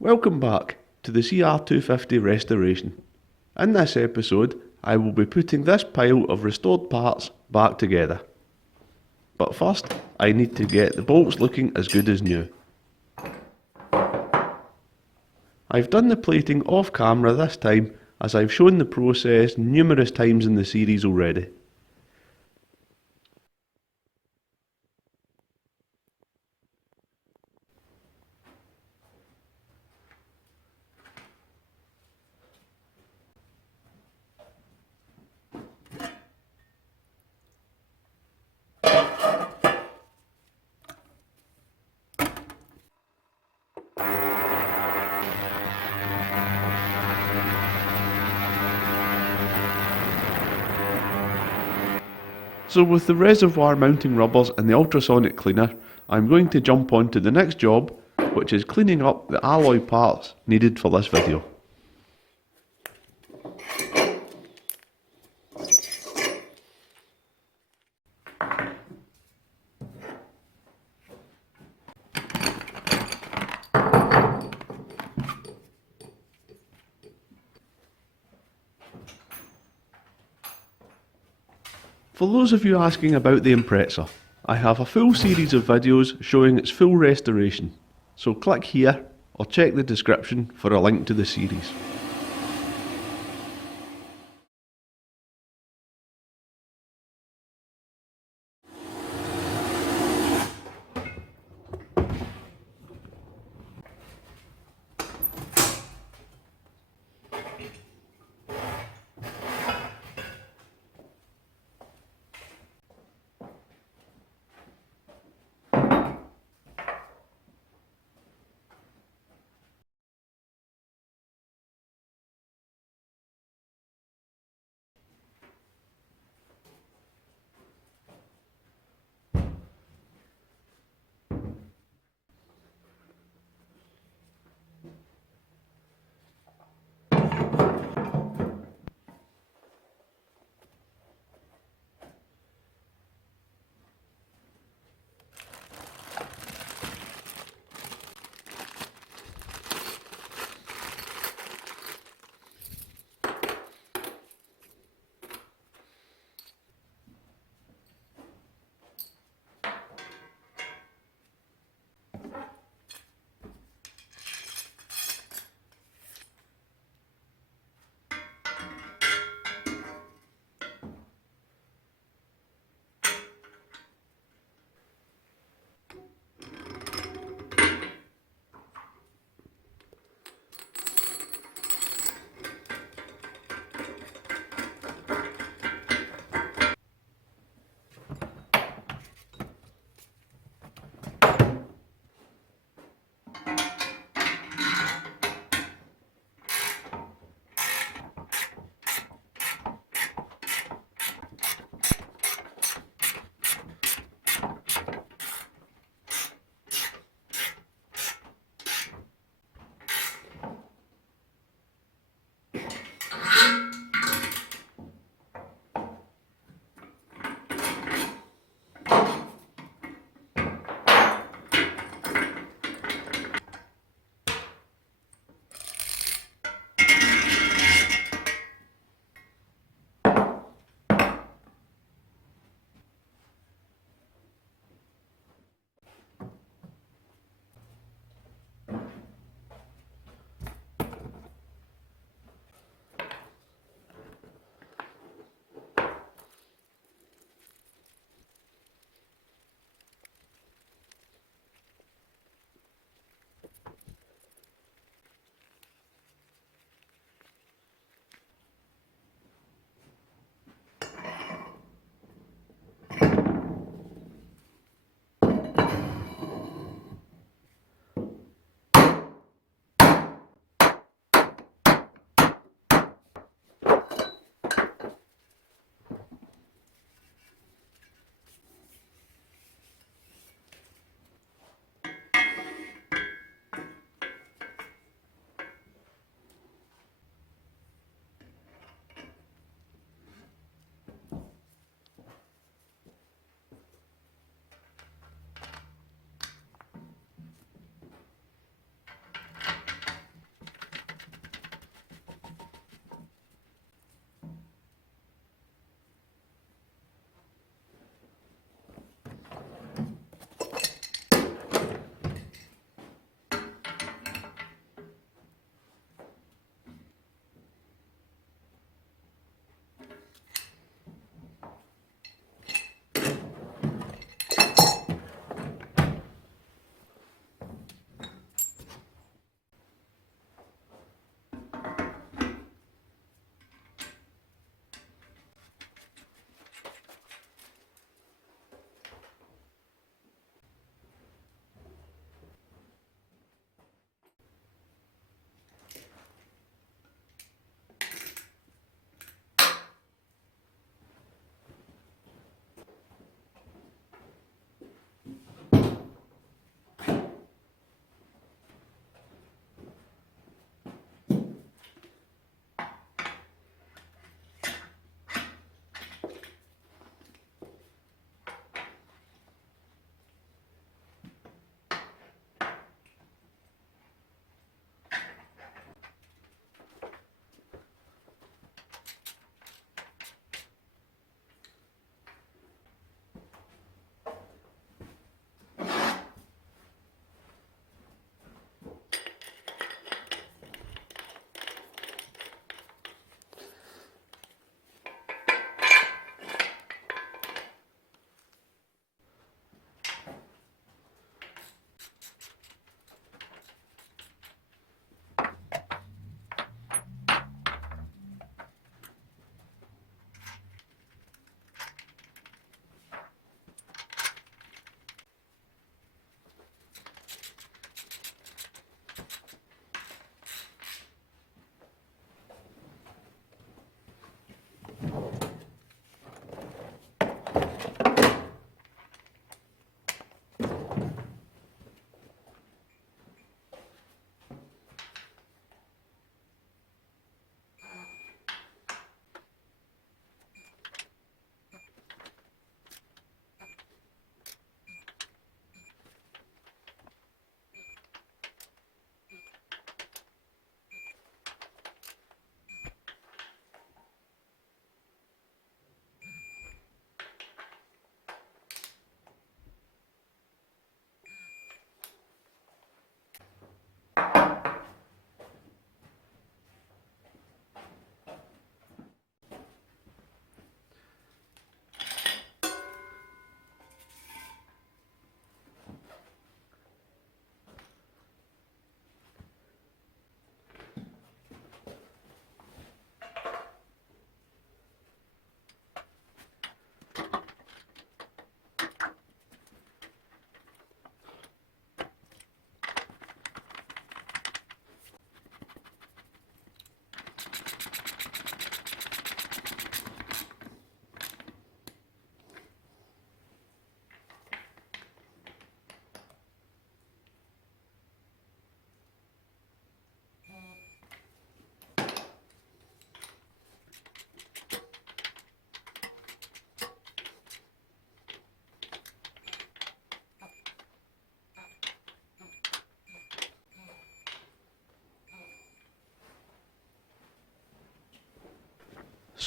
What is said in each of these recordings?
Welcome back to the CR250 restoration. In this episode, I will be putting this pile of restored parts back together. But first, I need to get the bolts looking as good as new. I've done the plating off camera this time, as I've shown the process numerous times in the series already. So with the reservoir mounting rubbers and the ultrasonic cleaner, I'm going to jump on to the next job, which is cleaning up the alloy parts needed for this video. For those of you asking about the Impreza, I have a full series of videos showing its full restoration, so click here or check the description for a link to the series.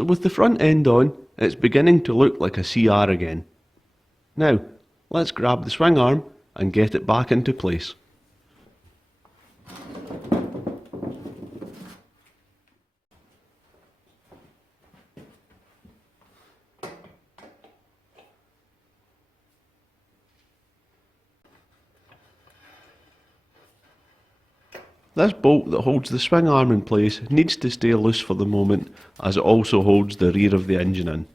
So with the front end on, it's beginning to look like a CR again. Now, let's grab the swing arm and get it back into place. This bolt that holds the swing arm in place needs to stay loose for the moment, as it also holds the rear of the engine in.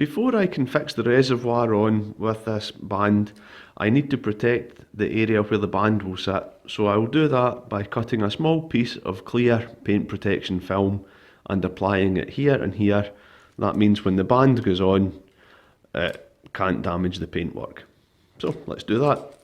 Before I can fix the reservoir on with this band, I need to protect the area where the band will sit, so I will do that by cutting a small piece of clear paint protection film and applying it here and here. That means when the band goes on, it can't damage the paintwork. So let's do that.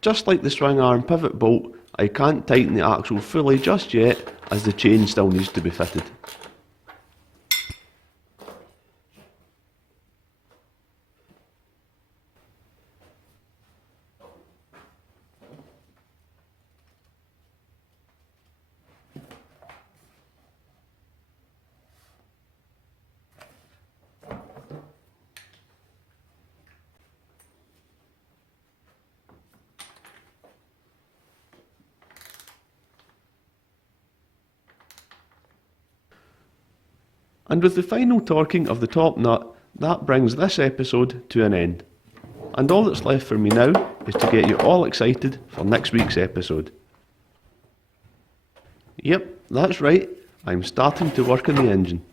Just like the swing arm pivot bolt, I can't tighten the axle fully just yet as the chain still needs to be fitted. And with the final torquing of the top nut, that brings this episode to an end. And all that's left for me now is to get you all excited for next week's episode. Yep, that's right, I'm starting to work on the engine.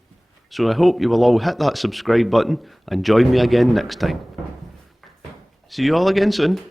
So I hope you will all hit that subscribe button and join me again next time. See you all again soon.